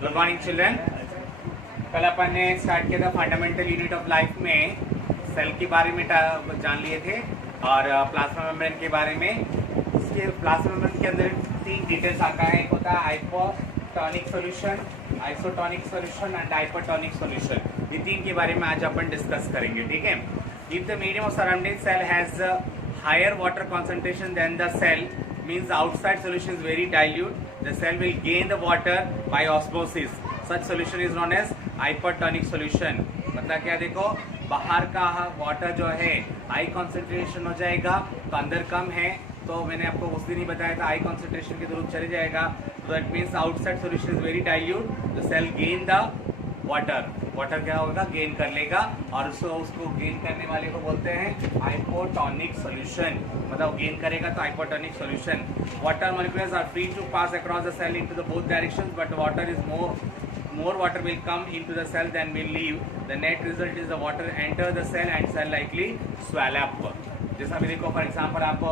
Good morning children. कल अपन ने start किया था फंडामेंटल यूनिट ऑफ लाइफ में सेल के बारे में जान लिए थे और प्लाज्मा मेम्ब्रेन के बारे में। इसके प्लाज्मा मेम्ब्रेन के अंदर तीन डिटेल्स आता है, एक होता है hypotonic solution, isotonic solution and hypertonic solution. ये तीन के बारे में आज अपन डिस्कस करेंगे, ठीक है। If the medium of surrounding cell has higher water concentration then the cell means outside solution is very dilute, the cell will gain the water by osmosis. Such solution is known as hypertonic solution. मतलब क्या, देखो बाहर का water जो है high concentration हो जाएगा तो अंदर कम है, तो मैंने आपको उस दिन ही बताया था हाई कॉन्सेंट्रेशन के थ्रू चले जाएगा, तो that means outside solution is very dilute, the cell gain the water क्या होगा, गेन कर लेगा और उसको गेन करने वाले को बोलते हैं हाइपोटोनिक सॉल्यूशन। मतलब गेन करेगा तो hypotonic solution. Water molecules are free to pass across the cell into the both directions, but water is more water will come into the cell than will leave. The net result is the water enter the cell and cell likely swell up. जैसा भी देखो, for example आप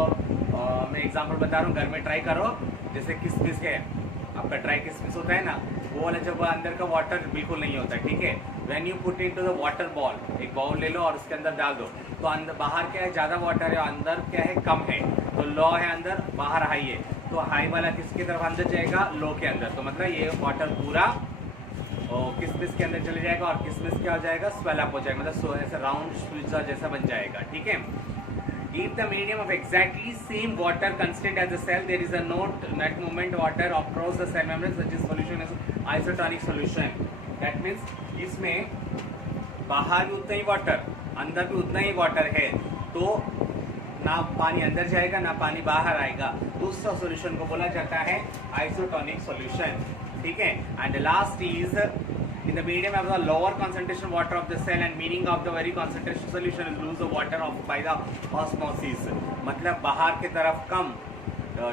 मैं example बता रहा हूँ, घर में ट्राई करो। जैसे किसमिस है, आपका ड्राई किसमिस होता है ना, वो वाला जब अंदर का वाटर बिल्कुल नहीं होता, ठीक है। When you put into the water ball, एक बाउल ले लो और उसके अंदर डाल दो, तो अंदर बाहर क्या है ज्यादा वाटर है, अंदर क्या है कम है, तो लो है अंदर, बाहर हाई है, तो हाई वाला किसकी तरफ अंदर जाएगा, लो के अंदर। तो मतलब ये वाटर पूरा किसमिस के अंदर चले जाएगा और किसमिस क्या हो जाएगा, स्वेल अप हो जाएगा, मतलब ऐसा राउंड स्विच जैसा बन जाएगा, ठीक है। If the medium of exactly same water constant as the cell, there is a net movement water across the cell membrane, such as solution is isotonic solution. That means इसमें बाहर भी उतना ही water, अंदर भी उतना ही वाटर है, तो ना पानी अंदर जाएगा ना पानी बाहर आएगा, तो उस सॉल्यूशन को बोला जाता है आइसोटोनिक सॉल्यूशन, ठीक है। And last is in the medium of the lower concentration water of the cell and meaning of the very concentration solution is lose the water of by the osmosis. मतलब बाहर की तरफ कम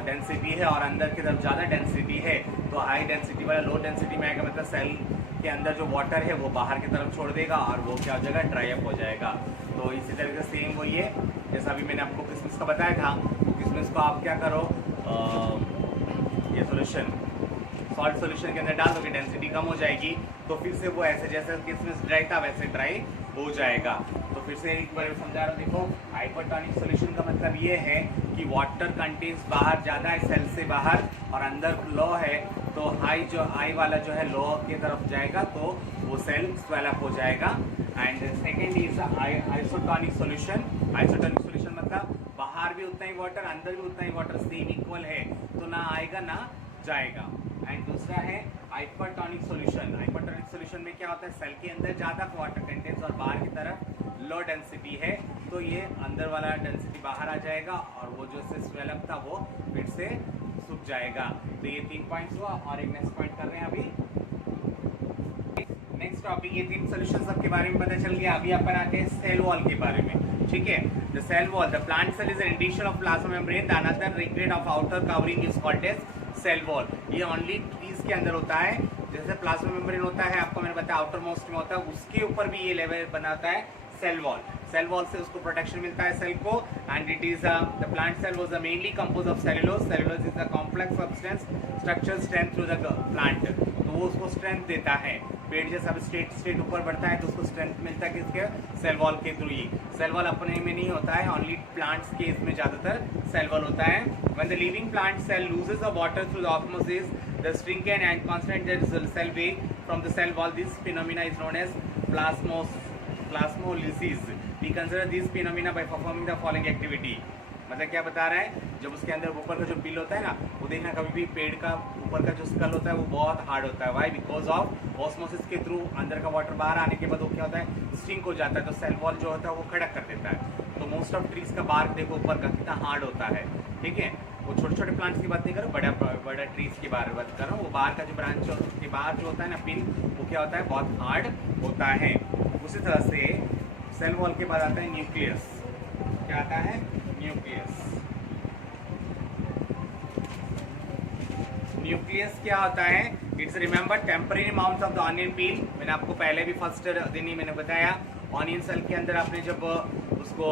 density है और अंदर की तरफ ज़्यादा डेंसिटी है, तो हाई डेंसिटी वाला लो डेंसिटी में आएगा, मतलब सेल के अंदर जो वाटर है वो बाहर की तरफ छोड़ देगा और वो क्या हो जाएगा, ड्राई अप हो जाएगा। तो इसी तरीके से सेम वही है जैसा अभी मैंने आपको किसमिस का बताया था। तो किसमिस को आप क्या करो, ये सोल्यूशन सॉल्ट सोल्यूशन के अंदर डाल दोगे, डेंसिटी कम हो जाएगी, तो फिर से वो ऐसे जैसे किसमिस ड्राई था वैसे ड्राई हो जाएगा। तो फिर से एक बार समझा रहा हूँ, देखो हाइपरटोनिक सॉल्यूशन का मतलब ये है कि वाटर कंटेंस बाहर ज़्यादा है सेल से बाहर और अंदर लो है, तो हाई वाला जो है लो की तरफ जाएगा तो वो सेल स्वेल अप हो जाएगा। And second is isotonic solution. Isotonic solution मतलब बाहर भी उतना ही वाटर अंदर भी उतना ही वाटर सेम इक्वल है, तो ना आएगा ना जाएगा। एंड दूसरा है हाइपरटोनिक सॉल्यूशन। हाइपरटोनिक सॉल्यूशन में क्या होता है, सेल के अंदर ज़्यादा वाटर कंटेंस और बाहर की तरफ लो डेंसिटी है, तो ये अंदर वाला डेंसिटी बाहर आ जाएगा और वो जो से स्वेल अप था वो फिर से सूख जाएगा। तो ये 3 पॉइंट्स हुआ और एक नेक्स्ट पॉइंट कर रहे हैं अभी। नेक्स्ट टॉपिक, ये 3 सॉल्यूशन सब के बारे में पता चल गया। अभी अपन आते हैं सेल वॉल के बारे में, ठीक है। The cell wall, the plant cell is an addition of plasma membrane, the another regrade of outer covering is called as cell wall. ये ओनली ट्रीज के अंदर होता है, जैसे प्लाज्मा मेम्ब्रेन होता है आपको मैंने बताया आउटर मोस्ट में होता है, उसके ऊपर भी ये लेवल बनाता है सेल वॉल। सेल वॉल से उसको प्रोटेक्शन मिलता है सेल को। And it is the plant cell was mainly compose of cellulose. Cellulose is the complex substance structure strength through the plant, तो वो उसको स्ट्रेंथ देता है। पेड़ जैसा स्टेट ऊपर बढ़ता है तो उसको स्ट्रेंथ मिलता है किसके, सेल वॉल के थ्रू ही। सेल वॉल अपने में नहीं होता है, ओनली प्लांट्स के इसमें ज्यादातर सेल वॉल होता है। When the living plant cell loses the water through the osmosis, the shrinking and constant there is a cell weight from the cell wall. This phenomena is known as plasmolysis. We consider this phenomena by performing the following activity. मतलब क्या बता रहा है, जब उसके अंदर ऊपर का जो बिल होता है ना, वो देखना कभी भी पेड़ का ऊपर का जो स्कल होता है वो बहुत हार्ड होता है। वाई, बिकॉज ऑफ ऑस्मोसिस के थ्रू अंदर का वाटर बाहर आने के बाद वो क्या होता है, स्ट्रिंक हो जाता है, तो सेल वॉल जो होता है वो खड़क कर देता है। तो मोस्ट ऑफ ट्रीज का बार्क देखो ऊपर का कितना हार्ड होता है, ठीक है। वो छोटे छोटे प्लांट्स की बात नहीं करो, बड़ा ट्रीज की बात कर रहा हूँ। वो बाहर का जो ब्रांच के बाहर जो होता है ना पिन, वो क्या होता है, बहुत हार्ड होता है। उसी तरह से सेल वॉल के बाद आता है न्यूक्लियस। क्या आता है, न्यूक्लियस। न्यूक्लियस क्या होता है, it's remember temporary mount of the onion peel. मैंने आपको पहले भी फर्स्ट दिन ही मैंने बताया, ऑनियन सेल के अंदर आपने जब उसको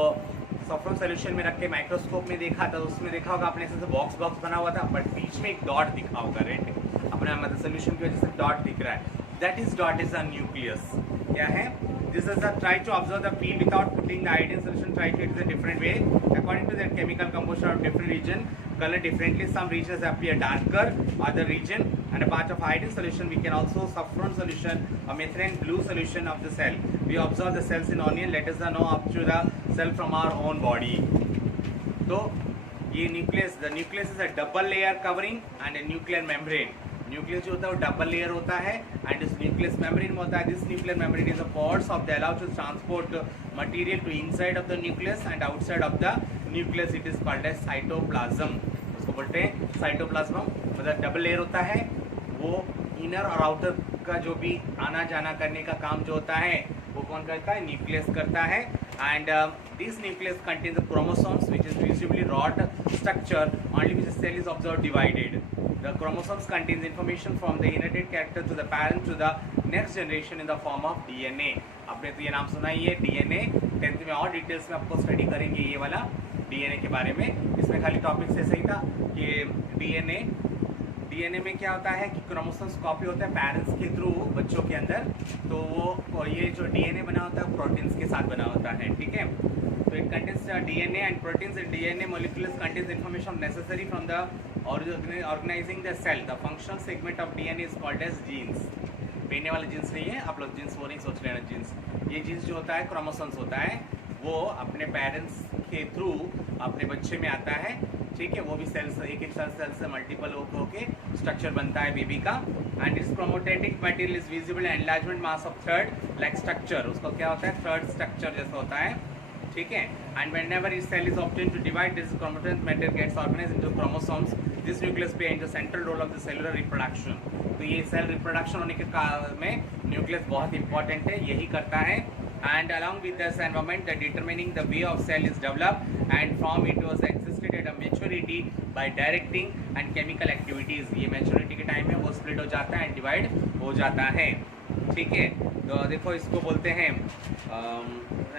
सफ्रॉन सोल्यूशन में रख के माइक्रोस्कोप में देखा था, उसमें देखा होगा आपने ऐसे बॉक्स बॉक्स बना हुआ था, बट बीच में एक डॉट दिखा होगा रेड, अपना मतलब सोल्यूशन की वजह से डॉट दिख रहा है, that is dot is a nucleus. क्या है? This is a try to observe the field without putting the iodine solution. Try to it is a different way according to the chemical composition of different region, color differently. Some regions appear darker, other region, and a part of iodine solution. We can also saffron solution or methylene blue solution of the cell. We observe the cells in onion. Let us know up to the cell from our own body. So, ये nucleus, the nucleus is a double layer covering and a nuclear membrane. Nucleus जो होता है वो double layer होता है and इस nucleus membrane में होता है, this nuclear membrane is a parts of the allow to transport material to inside of the nucleus and outside of the nucleus, it is called as cytoplasm. उसको बोलते हैं cytoplasm, मतलब double layer होता है, वो इनर और outer का जो भी आना जाना करने का काम जो होता है वो कौन करता है? न्यूक्लियस करता है। And this nucleus contains the chromosomes which is visibly rod structure only which the cell is observed divided. The chromosomes contains information from the inherited character to the parent to the next generation in the form of DNA. आपने तो ये नाम सुना ही है DNA, 10th में और details में आपको स्टडी करेंगे ये वाला DNA के बारे में। इसमें खाली टॉपिक ऐसा ही था कि DNA में क्या होता है कि क्रोमोसोम्स कॉपी होता है पेरेंट्स के थ्रू बच्चों के अंदर, तो वो ये जो DNA बना होता है प्रोटीन्स के साथ बना होता है, ठीक है। तो it contains DNA and proteins in DNA molecules contains information necessary from the organizing the cell. The functional segment of DNA is called as genes. पहने वाले जीन्स नहीं है, आप लोग जीन्स वो नहीं सोच रहे हैं जीन्स, ये जीन्स जो होता है क्रोमोसोम्स होता है, वो अपने पेरेंट्स के थ्रू अपने बच्चे में आता है, ठीक है। वो भी सेल्स एक एक सेल से मल्टीपल होके स्ट्रक्चर बनता है बेबी का। एंड इस chromatic material is visible enlargement mass of thread like structure, उसको क्या होता है? थर्ड स्ट्रक्चर जैसा होता है, ठीक है। एंड व्हेनेवर इस cell is obtained to divide this chromatic material gets organised into chromosomes, this nucleus play the central role of the cellular reproduction. तो ये सेल रिप्रोडक्शन होने के काल में न्यूक्लियस बहुत इंपॉर्टेंट है, यही करता है। And along with this environment the determining the way of cell is developed and from it was existed at a maturity by directing and chemical activities. ये मैच्योरिटी के टाइम में वो स्प्लिट हो जाता है एंड डिवाइड हो जाता है, ठीक है। तो देखो इसको बोलते हैं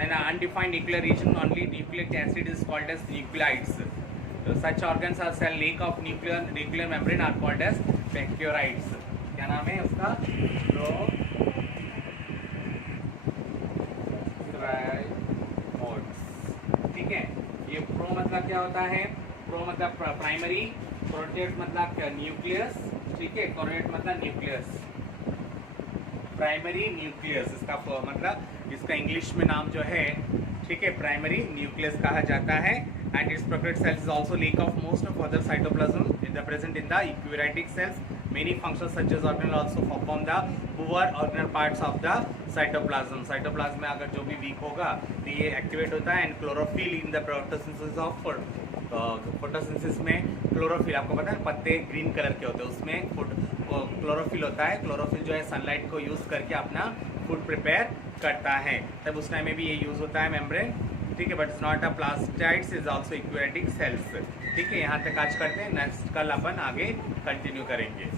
undefined nuclear region, only nucleic acid is called as nucleoids. तो such organs are cell lack of nuclear membrane are called as vacuoids. क्या नाम है उसका? ठीक है। ये प्रो मतलब क्या होता है? प्रो मतलब प्राइमरी, प्रोटेट मतलब क्या? न्यूक्लियस, ठीक है। कोरेट मतलब न्यूक्लियस, प्राइमरी न्यूक्लियस इसका मतलब इसका इंग्लिश में नाम जो है, ठीक है, प्राइमरी न्यूक्लियस कहा जाता है। And it's prokaryote cells is also lack of most of other cytoplasm in the present in the eukaryotic cells. Many functions such as organelle also perform the poor organelle parts of the cytoplasm. Cytoplasm में अगर जो भी week होगा तो ये activate होता है। And chlorophyll in the photosynthesis of photosynthesis में क्लोरोफिल, आपको पता है पत्ते ग्रीन कलर के होते हैं, उसमें क्लोरोफिल होता है। क्लोरोफिल जो है सनलाइट को यूज करके अपना फूड प्रिपेयर करता है, तब उस टाइम में भी ये यूज होता है मेम्ब्रेन, ठीक है। But it's not a plastids, is also eukaryotic cells, ठीक है। यहाँ तक आज करते हैं, नेक्स्ट कल अपन आगे कंटिन्यू करेंगे।